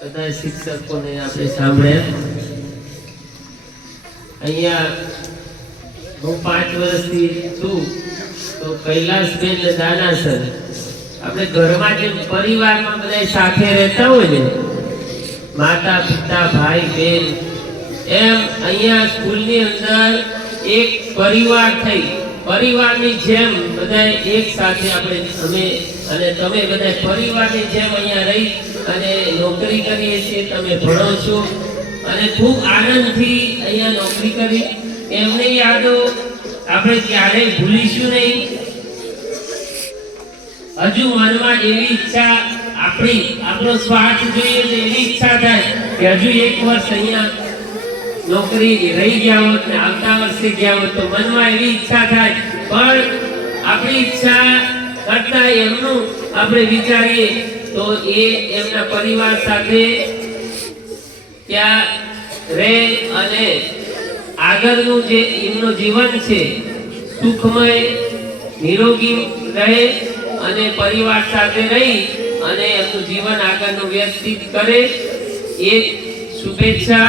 બધા શિક્ષકોને આપણે સાંભળ્યા અહીંયા હું પાંચ વર્ષથી છું તો કૈલાસબેન દાના સર. આપણે ઘરમાં જેમ પરિવારમાં બધા સાથે રહેતા હોય ને માતા પિતા ભાઈ બેન એમ અહીંયા સ્કૂલની અંદર એક પરિવાર થઈ. પરિવારની જેમ બધા એક સાથે આપણે અમે અને તમે બધા પરિવારની જેમ અહીંયા રહી અને નોકરી કરીએ છીએ, તમે ભણો છો. અને ખૂબ આનંદથી અહીંયા નોકરી કરી. એમની યાદો આપણે ક્યારેય ભૂલીશું નહીં. હજુ મનમાં એવી ઈચ્છા આપણી, આપણો સ્વાર્થ જોઈએ તો એવી ઈચ્છા થાય કે હજુ એક વર્ષ અહીંયા નોકરી રહી ગયા હોત ને આવતા વર્ષે ગયા હોત તો મનમાં એવી ઈચ્છા થાય. પણ આપણી ઈચ્છા કરતા એમનું આપણે વિચારીએ તો એ એમના પરિવાર સાથે ત્યાં રહે અને આગળનું જે એમનું જીવન છે, સુખમય, નિરોગી રહે અને પરિવાર સાથે રહી અને એમનું જીવન આગળનું વ્યસ્તિત કરે. એ શુભેચ્છા